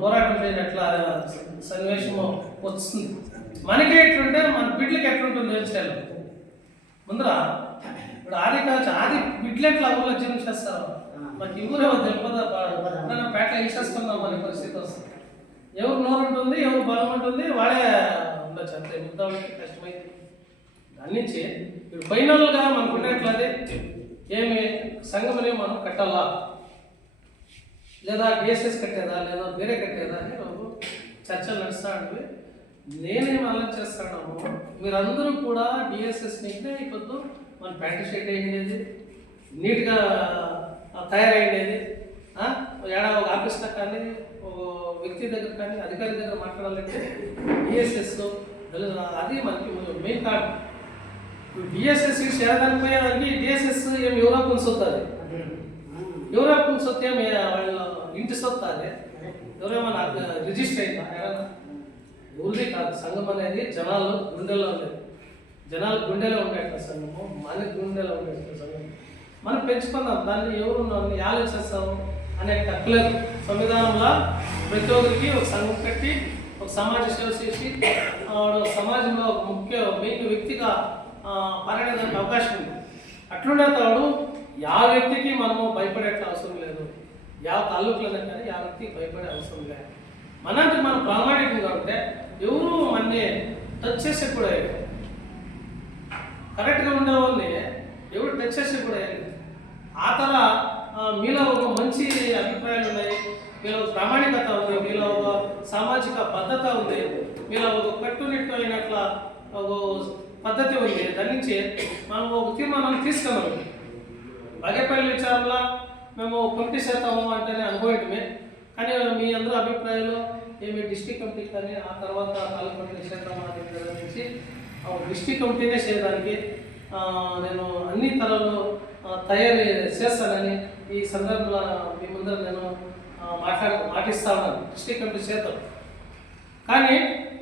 పోరాటం చేయనట్లా సన్నివేశము వస్తుంది. మనకి ఎట్లుంటే మన బిడ్డలకి ఎట్లుంటుంది వ్యవసాయాలు ముందర ఇప్పుడు ఆది బిడ్డలు ఎట్లా ఊళ్ళో జీవనం చేస్తారు. మనకి ఊరే తెలిపదా పేట వేసేసుకుందాం మన పరిస్థితి వస్తుంది. ఎవరు నోరు ఉంటుంది, ఎవరు బలం ఉంటుంది, వాడే ఉండొచ్చు. అంతే మిగతాకి కష్టమైంది. దాని నుంచి ఇప్పుడు ఫైనల్గా మనకు ఉండేట్లదే ఏమి సంఘమని మనం కట్టాలా, లేదా డిఎస్ఎస్ కట్టేదా, లేదా వేరే కట్టేదా అని చర్చలు నడుస్తూ ఉంటుంది. నేనేం అలర్ట్ చేస్తాను, మీరందరూ కూడా డిఎస్ఎస్ నింటే ఇప్పుడు మన ప్యాంటు షర్ట్ అయ్యేది, నీట్గా తయారయ్యేది. ఏడా ఒక ఆఫీస్లో కానీ ఒక వ్యక్తి దగ్గర కానీ అధికారి దగ్గర మాట్లాడాలంటే డిఎస్ఎస్ అది మనకి మెయిన్ కారణం. డిఎస్ఎస్ చేరడానికి పోయేదానికి డిఎస్ఎస్ ఏమి యూరోప్ నుంచి వస్తుంది, యూరోప్ నుంచి వస్తే వాళ్ళు ఇంటి సొత్తాది ఎవరేమన్నా రిజిస్టర్ అయిందా? ఊరిది కాదు. సంఘం అనేది జనాలు గుండెల్లో ఉండేది, జనాలు గుండెలో ఉండేట సంఘము, మన గుండెలో ఉండేట సంఘం. మనం పెంచుకుందాం దాన్ని. ఎవరు ఆలోచిస్తాము అనే తక్కువలేదు. సంవిధానంలో ప్రతి ఒక్కరికి ఒక సంఘం కట్టి ఒక సమాజ సేవ చేసి సమాజంలో ఒక మెయిన్ వ్యక్తిగా పరగడానికి అవకాశం ఉంది. అట్లుండే తాడు యా వ్యక్తికి మనము భయపడే అవసరం లేదు, యా తాలూకులనే కానీ యా వ్యక్తికి భయపడే అవసరం లేదు. మనంటే మనం ప్రామాణికంగా ఉంటే ఎవరు మనని టచ్ చేసే కూడా కరెక్ట్గా ఉండే వాళ్ళని ఎవరు టచ్ చేసే కూడా ఆ తర మీలో ఒక మంచి అభిప్రాయాలు ఉన్నాయి, మీలో ఒక ప్రామాణికత ఉంది, మీలో ఒక సామాజిక భద్రత ఉంది, మీలో ఒక కట్టునిట్టు అయినట్ల ఒక పద్ధతి ఉంది. దాని నుంచి మనం ఒక తీర్మానాన్ని తీసుకున్నాం. బాగేపల్లి విచారంలో మేము కమిటీ చేస్తాము అంటేనే అనుభవమే. కానీ మీ అందరూ అభిప్రాయాలు ఏమి డిస్ట్రిక్ట్ కమిటీ కానీ ఆ తర్వాత తాలూకు కమిటీ చేద్దామా అనే నుంచి డిస్ట్రిక్ట్ కమిటీనే చేయడానికి నేను అన్ని తరాలు తయారు చేస్తానని ఈ సందర్భంలో మీ ముందర నేను మాటిస్తా ఉన్నాను. డిస్ట్రిక్ట్ కమిటీ చేద్దాం. కానీ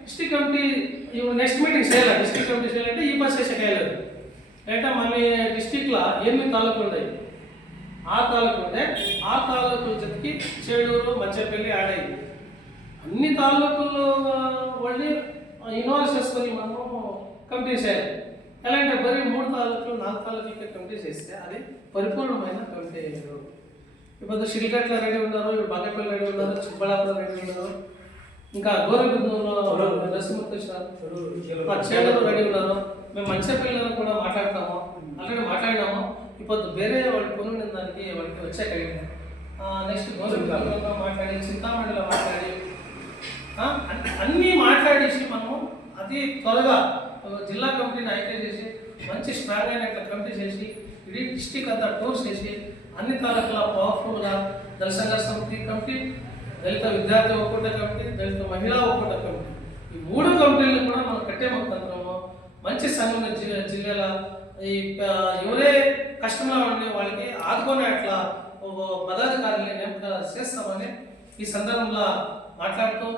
డిస్ట్రిక్ట్ కమిటీ నెక్స్ట్ మీటింగ్ చేయాలి. డిస్ట్రిక్ట్ కమిటీ చేయాలంటే ఈ బస్ చేసే కాయలేదు. అంటే మన డిస్ట్రిక్ట్లో 8 తాలూకులు ఉన్నాయి. ఆ తాలూకు ఉంటే ఆ తాలూకుల జతకి చేడూరు, మచ్చపల్లి ఆడాయి. అన్ని తాలూకులు వాళ్ళని ఇన్వాల్వ్ చేసుకొని మనము కమిటీ చేయాలి. ఎలా అంటే బరీ 3 తాలూకులు 4 తాలూకులకి కమిటీ చేస్తే అది పరిపూర్ణమైన కమిటీ అయ్యారు. ఇప్పుడు సిరిగట్ల రెడీ ఉన్నారు, ఇప్పుడు బాగేపల్లి రెడీ ఉన్నారు, చిక్కబళ్ళాపురం రెడీ ఉన్నారు, ఇంకా గోరగుద్దులో దశమూర్తి చేడూరు రెడీ ఉన్నారు. మేము మంచిపల్లిలో కూడా మాట్లాడతాము, ఆల్రెడీ మాట్లాడినాము. ఇప్పుడు వేరే వాళ్ళు కొనున్న దానికి వాళ్ళకి వచ్చాక నెక్స్ట్ గోరగుద్దులో మాట్లాడి, చింతామణిలో మాట్లాడి అన్నీ మాట్లాడేసి మనము అతి త్వరగా జిల్లా కమిటీని ఐక్యం చేసి మంచి స్ట్రాంగ్ అయిన కమిటీ చేసి ఇడీ డిస్టిక్ అంతా టూర్స్ చేసి అన్ని తాలూకుల పవర్ఫుల్గా దళ సంఘర్ష సమితి కమిటీ, దళిత విద్యార్థి ఒక్కట కమిటీ, దళిత మహిళా ఒక్కట కమిటీ, ఈ 3 కమిటీలను కూడా మనం కట్టే మొత్తంలో మంచి సంఘం జిల్లాల ఈ ఎవరే కష్టంలో ఉండే వాళ్ళకి ఆదుకునే అట్లా పదాధికారులని నియమక చేస్తామని ఈ సందర్భంలో మాట్లాడుతూ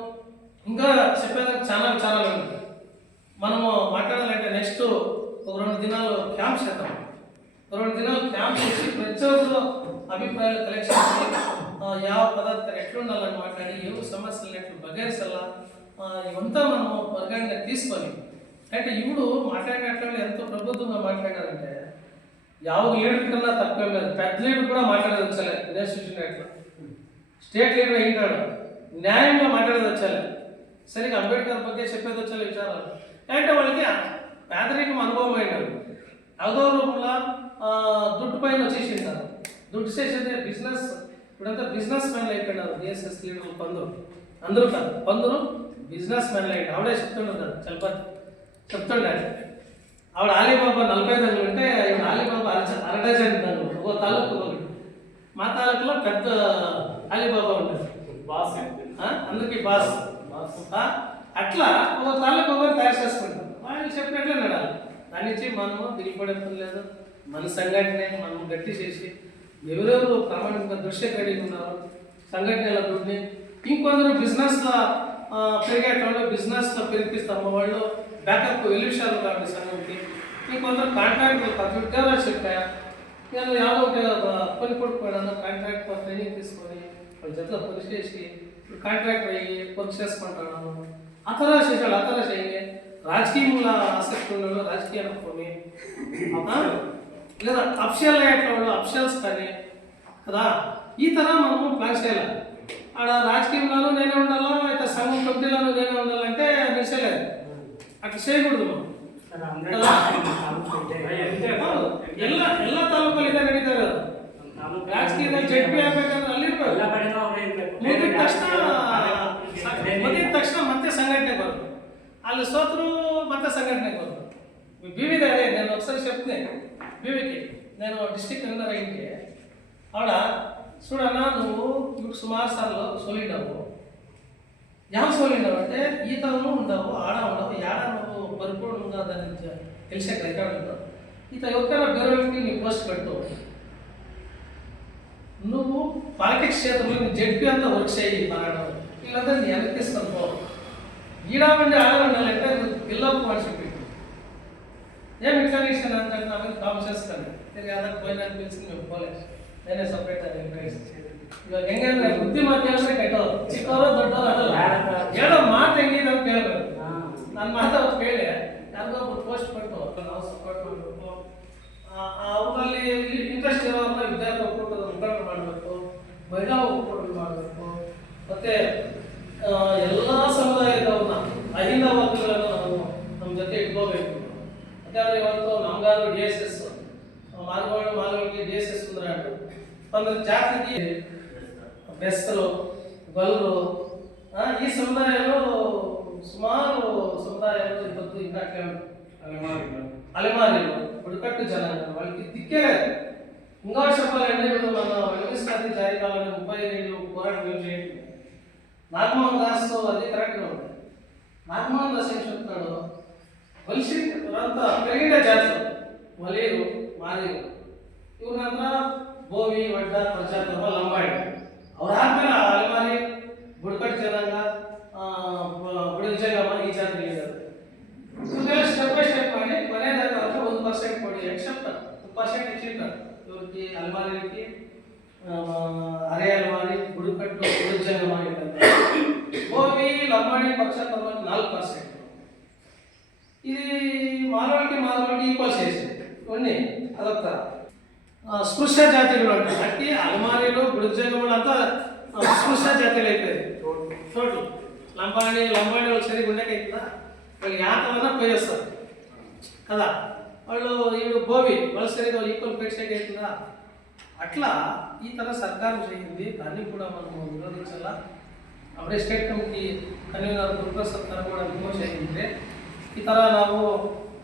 ఇంకా చెప్పేదానికి చాలా చాలా ఉంది. మనము మాట్లాడాలంటే నెక్స్ట్ ఒక 2 దినాలు క్యాంప్ చేద్దాం. 2 దినాలు క్యాంప్ చేసి ప్రతి ఒక్కరు అభిప్రాయాలు కలెక్షన్ చేసి ಯಾವ పదార్థాలు ఎట్లుండాలని మాట్లాడి ఏవో సమస్యలు ఎట్లు బగేర్సల్లా ఇవంతా మనము పరిగణన తీసుకొని అంటే ఇప్పుడు మాట్లాడినట్లు ఎంతో ప్రబుద్ధంగా మాట్లాడారంటే యావ లీడర్ కన్నా తక్కువ లేదు. పెద్ద లీడర్ కూడా మాట్లాడేది వచ్చలే. ఇన్స్టిట్యూషన్ ఎట్లా స్టేట్ లీడర్ అయింటాడు, న్యాయంగా మాట్లాడేది వచ్చలే, సరిగ్గా అంబేద్కర్ ಬಗ್ಗೆ చెప్పేది వచ్చలే విచారాలు. అంటే వాళ్ళకి పేదరికం అనుభవం అయినాడు. ಯಾವುದೋ రూపంలో దుడ్డు పైన వచ్చేసింటారు. దుడ్డు చేసేది బిజినెస్. ఇప్పుడంతా బిజినెస్ మ్యాన్లు అయిపోయినారు. డిఎస్ఎస్ లీడర్లు అందరూ కాదు, కొందరు బిజినెస్ మ్యాన్లు అయ్యాడు. ఆవిడే చెప్తుండదు కదా, చలపతి చెప్తుండే. ఆవిడ అలీబాబా 40 దండలు ఉంటే అలీబాబా అరడజన్ దండలు ఒక తాలూకు ఒకటి. మా తాలూకులో పెద్ద అలీబాబా ఉంటుంది, అందరికీ బాస్. అట్లా ఒక తాలూకు ఒకరు తయారు చేసుకుంటాం. వాళ్ళు చెప్పినట్లే నడాలి. దాని నుంచి మనము దిగుపడే పని లేదు. మన సంఘటనే మనం గట్టి చేసి ఎవరెవరు ప్రామాణికంగా దృశ్య కలిగి ఉన్నారు సంఘటనల దుడ్ని ఇంకొందరు బిజినెస్లో పెరిగేటోళ్ళు బిజినెస్లో పెరిగిస్తాము. వాళ్ళు బ్యాకప్ ఎలివిషాలు కాబట్టి సంఘంకి. ఇంకొందరు కాంట్రాక్ట్ ఉద్యోగాలు చెప్పారు. నేను యాదో కొన్ని కొడుకుపోయాను కాంట్రాక్ట్ ట్రైనింగ్ తీసుకొని వాళ్ళ జతలో పని చేసి కాంట్రాక్టర్ అయ్యి వర్క్ చేసుకుంటాడు. ఆ ಥರ చేశాడు. ఆ ಥರ చేయండి. రాజకీయంలో ఆసక్తి ఉన్నాడు, రాజకీయ అనుకోని లేదా అఫిషియల్ అయ్యేట్లో అఫిషియల్స్ కానీ కదా, ఈ ಥರ మనము ప్లాన్ చేయాలి. ఆడ రాజకీయంలోనూ నేనే ఉండాలా, అయితే సంఘం కమిటీలోనూ నేనే ఉండాలంటే నిలిచేలేదు. అట్లా చేయకూడదు మనం కదా. ಎಲ್ಲ ತಾಲೂಕಲ್ಲಿ ಇದೆ ನಡೀತಾರೆ. ರಾಜಕೀಯದಲ್ಲಿ ಜಡ್ಪಿ ಆಗ್ಬೇಕಂದ್ರೆ ಅಲ್ಲಿರ್ಬೇಕು. ಮುಗಿದ ತಕ್ಷಣ ಮತ್ತೆ ಸಂಘಟನೆ ಬರುತ್ತೆ. ಅಲ್ಲಿ ಸೋತರು ಮತ್ತೆ ಸಂಘಟನೆಗೆ ಬರುತ್ತೆ. బీవీకి అదే నేను ఒకసారి చెప్తున్నాను. బీవీకి నేను డిస్ట్రిక్ట్ కన్వీనర్ అయింటే ఆవిడ చూడన్నా నువ్వు ఇప్పుడు సుమారు సార్లు సోలిండావు. ಯಾವ సోలిండావు అంటే ఈతను ఉండవు, ఆడ ఉండవు, ఏడ నువ్వు పరిపూర్ణంగా దాన్ని తెలిసే రికార్డు. ఈత ఎవరికైనా ಬೇರೆಯವರಿಗೆ ನೀವು పోస్ట్ పెట్టు. నువ్వు పాలిటిక్స్ క్షేత్రంలో జడ్పీ అంతా వర్క్ చేయి మాట్లాడడం వీళ్ళంతా నీ వెనక్కిస్తాను పో. ఈడామండి ఆడమండాలంటే పిల్లలకు మనిషి పెట్టు. ఏమి ఇట్లా విషయం అంటే నాకు కాల్ చేస్తాను. తిరిగి ಅದಕ್ಕೆ పోయినా పిలిచి మేము పోలేదు. నేనే సపరేట్ ಇವಾಗ ಹೆಂಗಂದ್ರೆ ಬುದ್ಧಿಮತ್ತೆ ಅಂದ್ರೆ ಕೆಟ್ಟವರು, ಚಿಕ್ಕವರು ದೊಡ್ಡವರು ಅದಲ್ಲ. ಹೇಳೋ ಮಾತು ಹೆಂಗಿದೆ ಅಂತ ಕೇಳಬೇಕು. ನನ್ನ ಮಾತು ಅವ್ರು ಕೇಳಿ ಯಾರಿಗೋ ಒಬ್ಬರು ಪೋಸ್ಟ್ ಕೊಟ್ಟು ನಾವು ಸಪೋರ್ಟ್ ಮಾಡಬೇಕು. ಅವರಲ್ಲಿ ಇಂಟ್ರೆಸ್ಟ್ ಇರೋರನ್ನ ವಿದ್ಯಾರ್ಥಿ ಒಕ್ಕೂಟದ ಮುಖಂಡರು ಮಾಡಬೇಕು, ಮಹಿಳಾ ಒಕ್ಕೂಟಗಳು ಮಾಡಬೇಕು, ಮತ್ತೆ ಎಲ್ಲ ಸಮುದಾಯದವ್ರನ್ನ ಅಹಿಂದ ವರ್ಗಗಳನ್ನು ನಾವು ನಮ್ಮ ಜೊತೆ ಇಟ್ಕೋಬೇಕು. ಯಾಕಂದ್ರೆ ಇವತ್ತು ನಮ್ಗಾದ್ರು DSS ಮಾಲುಗಳಿಗೆ DSS ಅಂದ್ರೆ ಒಂದು ಜಾತಿಗೆ ಬೆಸ್ತರು ಗೊಲ್ಲರು ఈ సముదాయాలు సుమారు సముదాయాలు ಇವತ್ತು ఇందాక అలమారీలు బుడకట్టు జనాంగం వాళ్ళకి దిక్కే లేదు. ఇంకా చెప్పాలంటే ఇప్పుడు మన వెంకటేశ్వర జారీ కావాలని 30 ఏళ్ళు పోరాటం ఏం చేయండి. నాగమోహన్ దాస్ అది కరెక్ట్గా ఉంటుంది. నాగమోహన్ దాస్ ఏం చెప్తాడు, వలసి అంతా పెరిగిన జాతులు వలీరు ಮಾದಿರು ಇವ್ರನ್ನ ಬೋವಿ ವಡ್ಡ ಪ್ರಜಾತಂತ್ರ ಲಂಬಾಡಿ ಅವ್ರು ಆದ್ಮೇಲೆ ಅಲೆಮಾರಿ ಬುಡಕಟ್ಟು ಜನಾಂಗ ಬುಡಕ ಜಂಗಮ ಈ ಜಾತಿಗಳಿದ್ದಾರೆ. ಇವನ್ನೆಲ್ಲ ಸ್ಟೆಪ್ ಬೈ ಸ್ಟೆಪ್ ಮಾಡಿ ಕೊನೆಯದಾಗ 1% ಕೊಡಿ ಎಕ್ಸೆಪ್ಟ್ 1% ಎಕ್ಸೆಪ್ಟ್ ಇವ್ರಿಗೆ ಅಲೆಮಾರಿಗೆ ಅರೆ ಅಲೆಮಾರಿ ಬುಡಕಟ್ಟು ಬುಡಕ ಜಂಗಮ ಇದ್ದಾರೆ. ಬೋವಿ ಲಂಬಾಡಿ ಪ್ರಜಾತಂತ್ರ 4%. ఇది మానవుడికి ఈక్వల్ చేసి కొన్ని అదొక స్పృశ్య జాతిಗಳು ఉంటాయి. అంటే అలమారీలు బుడజంగములు అంతా స్పృశ్య జాతిలు అయిపోయింది. టోటల్ లంబాడి వాళ్ళు సరిగ్గా ఉండకైతుందా, వాళ్ళు యాతమన్నా పోయేస్తారు కదా. వాళ్ళు ఇప్పుడు బోవి వాళ్ళు సరిగ్గా ఈక్వల్ పేషెంట్ అవుతుందా. అట్లా ఈ ಥರ ಸರ್ಕಾರ చేయింది. దాన్ని కూడా మనం విరోధించాలా. అప్పుడే స్టేట్ కమిటీ కన్వీనర్ గురుప్రసాద్ గారు కూడా రిమూవ్ చేయింటే ಈ ಥರ ನಾವು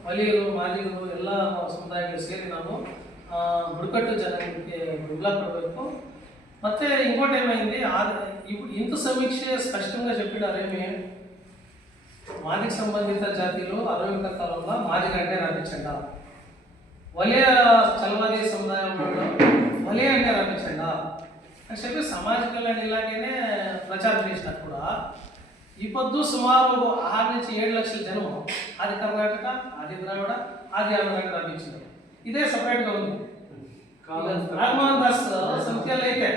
ವಲೀಯರು ಮಾದಿಗರು ಎಲ್ಲ ಸಮುದಾಯಗಳು ಸೇರಿ ನಾವು ಬುಡಕಟ್ಟು ಜನಾಂಗಕ್ಕೆ ಬೆಂಬಲ ಕೊಡಬೇಕು. ಮತ್ತು ఇంకోటి ఏమైంది, ఇంత సమీక్ష స్పష్టంగా చెప్పినారేమి, మాదిగ సంబంధిత జాతీయులు 60 కాలంలో మాదిగ అంటే రాపించండి, వలయ చలవాది సముదాయం వలయ అంటే రాపించండి అని చెప్పి సమాజ కళ్యాణ ఇలాగనే ప్రచారం చేసినా కూడా ఈ పొద్దు సుమారు 6 నుంచి 7 లక్షల జనం ఆది కర్ణాటక, ఆది ద్రావిడ, ఆది ఆంధ్రాకి రాపించారు. ఇదే సపరేట్గా ఉంది. ನಾಗಮೋಹನ್ ದಾಸ್ ಸಂಖ್ಯೆಯಲ್ಲಿ ಐತೆ.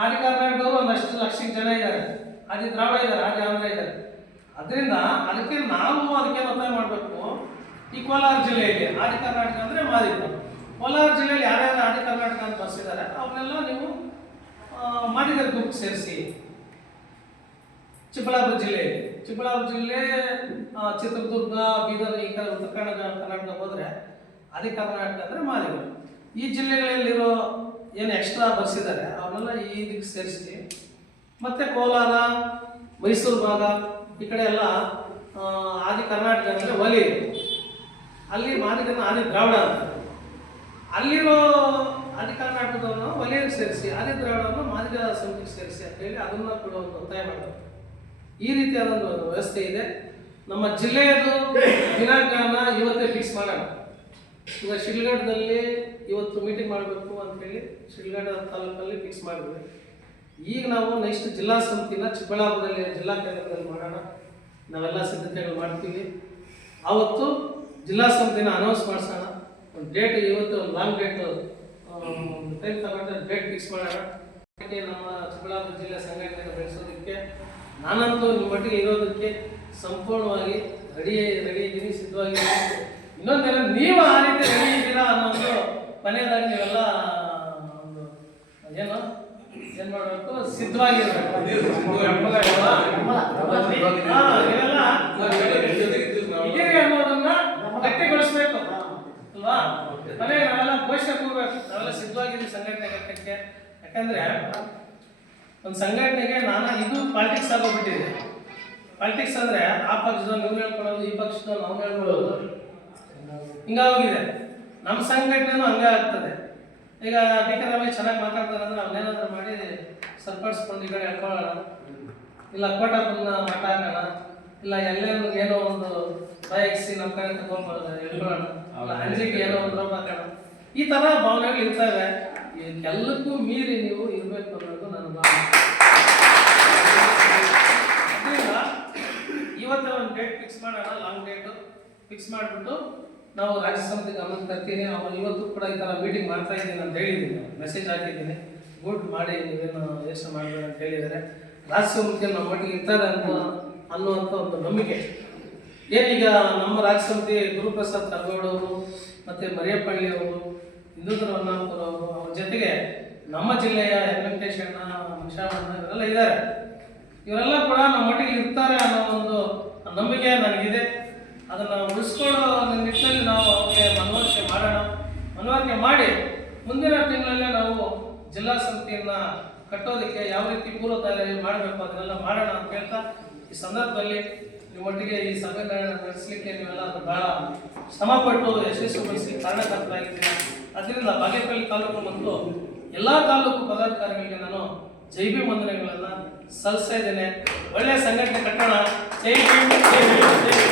ಆದಿ ಕರ್ನಾಟಕದವರು ಒಂದಷ್ಟು ಲಕ್ಷಕ್ಕೆ ಜನ ಇದ್ದಾರೆ, ಆದಿ ದ್ರಾವಿಡ ಇದ್ದಾರೆ, ಆದಿ ಆಂಧ್ರ ಇದ್ದಾರೆ. ಅದರಿಂದ ಅದಕ್ಕೆ ನಾವು ಅದಕ್ಕೆ ಒತ್ತಾಯ ಮಾಡಬೇಕು. ಈ ಕೋಲಾರ ಜಿಲ್ಲೆಯಲ್ಲಿ ಆದಿ ಕರ್ನಾಟಕ ಅಂದರೆ ಮಾದಿಗರು. ಕೋಲಾರ ಜಿಲ್ಲೆಯಲ್ಲಿ ಯಾರ್ಯಾರು ಆದಿ ಕರ್ನಾಟಕ ಅಂತ ಬರ್ಸಿದ್ದಾರೆ ಅವ್ರನ್ನೆಲ್ಲ ನೀವು ಮಾದಿಗರ ಗ್ರೂಪ್ ಸೇರಿಸಿ. ಚಿಕ್ಕಬಳ್ಳಾಪುರ ಜಿಲ್ಲೆ ಚಿತ್ರದುರ್ಗ, ಬೀದರ್, ಈ ಕಡೆ ಉತ್ತರ ಕರ್ನಾಟಕ ಹೋದರೆ ಆದಿ ಕರ್ನಾಟಕ ಅಂದರೆ ಮಾದಿಗರು. ಈ ಜಿಲ್ಲೆಗಳಲ್ಲಿರೋ ಏನು ಎಕ್ಸ್ಟ್ರಾ ಬರ್ಸಿದ್ದಾರೆ ಅವನ್ನೆಲ್ಲ ಈ ಇದಕ್ಕೆ ಸೇರಿಸಿ. ಮತ್ತು ಕೋಲಾರ, ಮೈಸೂರು ಭಾಗ ಈ ಕಡೆ ಎಲ್ಲ ಆದಿ ಕರ್ನಾಟಕ ಅಂದರೆ ವಲಿ, ಅಲ್ಲಿ ಮಾದಿಗನ ಆದಿ ದ್ರಾವಿಡ ಅಂತ. ಅಲ್ಲಿರೋ ಆದಿ ಕರ್ನಾಟಕದವನ್ನು ವಲಿಗೆ ಸೇರಿಸಿ, ಆದಿ ದ್ರಾವಿಡವನ್ನು ಮಾದಿಗ ಸಮಿತಿಗೆ ಸೇರಿಸಿ ಅಂತೇಳಿ ಅದನ್ನು ಕೂಡ ಒಂದು ಒತ್ತಾಯ ಮಾಡಬೇಕು. ಈ ರೀತಿಯಾದೊಂದು ವ್ಯವಸ್ಥೆ ಇದೆ. ನಮ್ಮ ಜಿಲ್ಲೆಯದು ದಿನಾಂಕನ ಇವತ್ತೇ ಫಿಕ್ಸ್ ಮಾಡೋಣ. ಈಗ ಶಿಡ್ಲಘಟ್ಟದಲ್ಲಿ ಇವತ್ತು ಮೀಟಿಂಗ್ ಮಾಡಬೇಕು ಅಂತೇಳಿ ಶಿಡ್ಲಘಟ್ಟ ತಾಲೂಕಲ್ಲಿ ಫಿಕ್ಸ್ ಮಾಡಿದ್ವಿ. ಈಗ ನಾವು ನೆಕ್ಸ್ಟ್ ಜಿಲ್ಲಾ ಸಮಿತಿನ ಚಿಕ್ಕಬಳ್ಳಾಪುರದಲ್ಲಿ ಜಿಲ್ಲಾ ಕೇಂದ್ರದಲ್ಲಿ ಮಾಡೋಣ. ನಾವೆಲ್ಲ ಸಿದ್ಧತೆಗಳು ಮಾಡ್ತೀವಿ. ಆವತ್ತು ಜಿಲ್ಲಾ ಸಮಿತಿನ ಅನೌನ್ಸ್ ಮಾಡಿಸೋಣ. ಒಂದು ಡೇಟ್ ಇವತ್ತು ಒಂದು ಲಾಂಗ್ ಡೇಟ್ ಟೈಮ್ ತಗೊಂಡು ಡೇಟ್ ಫಿಕ್ಸ್ ಮಾಡೋಣ. ನಮ್ಮ ಚಿಕ್ಕಬಳ್ಳಾಪುರ ಜಿಲ್ಲೆ ಸಂಘಟನೆ ಬೆಳೆಸೋದಕ್ಕೆ ನಾನಂತೂ ನಿಮ್ಮೊಟ್ಟಿಗೆ ಇರೋದಕ್ಕೆ ಸಂಪೂರ್ಣವಾಗಿ ರೆಡಿ ಇದ್ದೀನಿ, ಸಿದ್ಧವಾಗಿದ್ದೀನಿ. ಇನ್ನೊಂದೇನ ನೀವು ಆ ರೀತಿ ರೆಡಿ ಇದ್ದೀರಾ ಅನ್ನೋದು ಕೊನೆಯದಾಗಿ ನೀವೆಲ್ಲ ಒಂದು ಏನ್ ಮಾಡ್ಬೇಕು, ಸಿದ್ಧವಾಗಿರ್ಬೇಕು. ನೀವೆಲ್ಲ ಇದೀರಿ ಅನ್ನೋದನ್ನ ಗಟ್ಟಿಗೊಳಿಸ್ಬೇಕು ಅಲ್ವಾ? ಕೊನೆಗೆ ನಾವೆಲ್ಲ ಘೋಷಣೆ ಕೂರ್ಬೇಕು, ನಾವೆಲ್ಲ ಸಿದ್ಧವಾಗಿದ್ದೀವಿ ಸಂಘಟನೆ ಕಟ್ಟಕ್ಕೆ. ಯಾಕಂದ್ರೆ ಒಂದು ಸಂಘಟನೆಗೆ ಇದು ಪಾಲಿಟಿಕ್ಸ್ ಆಗೋಗ್ಬಿಟ್ಟಿದೆ. ಪಾಲಿಟಿಕ್ಸ್ ಅಂದ್ರೆ ಆ ಪಕ್ಷದ ನೀವು ಹೇಳ್ಕೊಳ್ಳೋದು, ಈ ಪಕ್ಷದ ನಾವು ಹೇಳ್ಕೊಳ್ಳೋದು, ಹಿಂಗಾಗೋಗಿದೆ. ನಮ್ಮ ಸಂಘಟನೆನೂ ಹಂಗೆ ಆಗ್ತದೆ. ಈಗ ಡಿ ಕೆ ರಮೇಶ್ ಚೆನ್ನಾಗಿ ಮಾತಾಡ್ತಾರೆ ಅಂದ್ರೆ ಅವನೇನಾದ್ರೂ ಮಾಡಿ ಸರಿಪಡಿಸ್ಕೊಂಡು ಈ ಕಡೆ ಹೇಳ್ಕೊಳ್ಳೋಣ, ಇಲ್ಲ ಕೋಟಪ್ಪನ ಮಠ ಹಾಕೋಣ, ಇಲ್ಲ ಎಲ್ಲೇನು ಏನೋ ಒಂದು ಬಯಸಿ ನಮ್ಮ ಕಡೆ ತಗೊಂಡ್ಬರೋದು ಹೇಳ್ಕೊಳ್ಳೋಣ, ಇಲ್ಲ ಅಂಜಿಗೆ ಏನೋ ಒಂದು ರೋಗ ಹಾಕೋಣ. ಈ ಥರ ಭಾವನೆಗಳು ಇರ್ತವೆ. ಎಲ್ಲಕ್ಕೂ ಮೀರಿ ನೀವು ಇರಬೇಕು ಅನ್ನೋದು ನನ್ನ ಭಾವನೆ. ಅದರಿಂದ ಇವತ್ತೇ ಒಂದು ಡೇಟ್ ಫಿಕ್ಸ್ ಮಾಡೋಣ, ಲಾಂಗ್ ಡೇಟು ಫಿಕ್ಸ್ ಮಾಡಿಬಿಟ್ಟು ನಾವು ರಾಜ್ಯ ಸಮಿತಿ ಗಮನಕ್ಕೆ ತರ್ತೀನಿ. ಅವನು ಇವತ್ತು ಕೂಡ ಈ ಥರ ಮೀಟಿಂಗ್ ಮಾಡ್ತಾ ಇದ್ದೀನಿ ಅಂತ ಹೇಳಿದ್ದೀನಿ, ಮೆಸೇಜ್ ಹಾಕಿದ್ದೀನಿ. ಗುಡ್ ಮಾಡಿ, ನೀವೇನು ಯೋಚನೆ ಮಾಡಬೇಡ ಅಂತ ಹೇಳಿದ್ದಾರೆ. ರಾಜ್ಯ ಸಮಿತಿಯಲ್ಲಿ ನಮ್ಮ ಮಟ್ಟಿಗೆ ಇರ್ತಾರೆ ಅನ್ನುವಂಥ ಒಂದು ನಂಬಿಕೆ. ಏನೀಗ ನಮ್ಮ ರಾಜ್ಯ ಸಮಿತಿ ಗುರುಪ್ರಸಾದ್ ಕರ್ಗೋಡವರು ಮತ್ತು ಮರಿಯಪ್ಪಳ್ಳಿ ಅವರು, ಹಿಂದೂಧರ ಹೊನ್ನಾಪುರ ಅವರು, ಅವ್ರ ಜೊತೆಗೆ ನಮ್ಮ ಜಿಲ್ಲೆಯ ವೆಂಕಟೇಶಣ್ಣ, ಮನುಷ್ಯಣ್ಣ ಇವರೆಲ್ಲ ಇದ್ದಾರೆ. ಇವರೆಲ್ಲ ಕೂಡ ನಮ್ಮ ಮಟ್ಟಿಗೆ ಇರ್ತಾರೆ ಅನ್ನೋ ಒಂದು ನಂಬಿಕೆ ನನಗಿದೆ. ಅದನ್ನು ಉಳಿಸ್ಕೊಳ್ಳೋ ನಿಟ್ಟಿನಲ್ಲಿ ನಾವು ಅವ್ರಿಗೆ ಮನವರಿಕೆ ಮಾಡಿ ಮುಂದಿನ ತಿಂಗಳಲ್ಲೇ ನಾವು ಜಿಲ್ಲಾ ಸಮಿತಿಯನ್ನು ಕಟ್ಟೋದಕ್ಕೆ ಯಾವ ರೀತಿ ಪೂರ್ವ ತಯಾರಿ ಮಾಡಬೇಕು ಅದನ್ನೆಲ್ಲ ಮಾಡೋಣ ಅಂತ ಹೇಳ್ತಾ, ಈ ಸಂದರ್ಭದಲ್ಲಿ ನಿಮ್ಮೊಟ್ಟಿಗೆ ಈ ಸಭೆ ನಡೆಸಲಿಕ್ಕೆ ನೀವೆಲ್ಲ ಬಹಳ ಶ್ರಮಪಟ್ಟು ಯಶಸ್ವಿಗೊಳಿಸಿ ಕಾರಣಕರ್ತರಾಗಿದ್ದೀರಿ. ಅದರಿಂದ ಬಾಗೇಪಲ್ಲಿ ತಾಲೂಕು ಮತ್ತು ಎಲ್ಲ ತಾಲೂಕು ಪದಾಧಿಕಾರಿಗಳಿಗೆ ನಾನು ಜೈ ಭೀಮ್ ವಂದನೆಗಳನ್ನು ಸಲ್ಲಿಸ್ತಾ ಇದ್ದೇನೆ. ಒಳ್ಳೆಯ ಸಂಘಟನೆ ಕಟ್ಟೋಣ. ಜೈ ಭೀಮ್, ಜೈ ಭೀಮ್, ಜೈ ಭೀಮ್.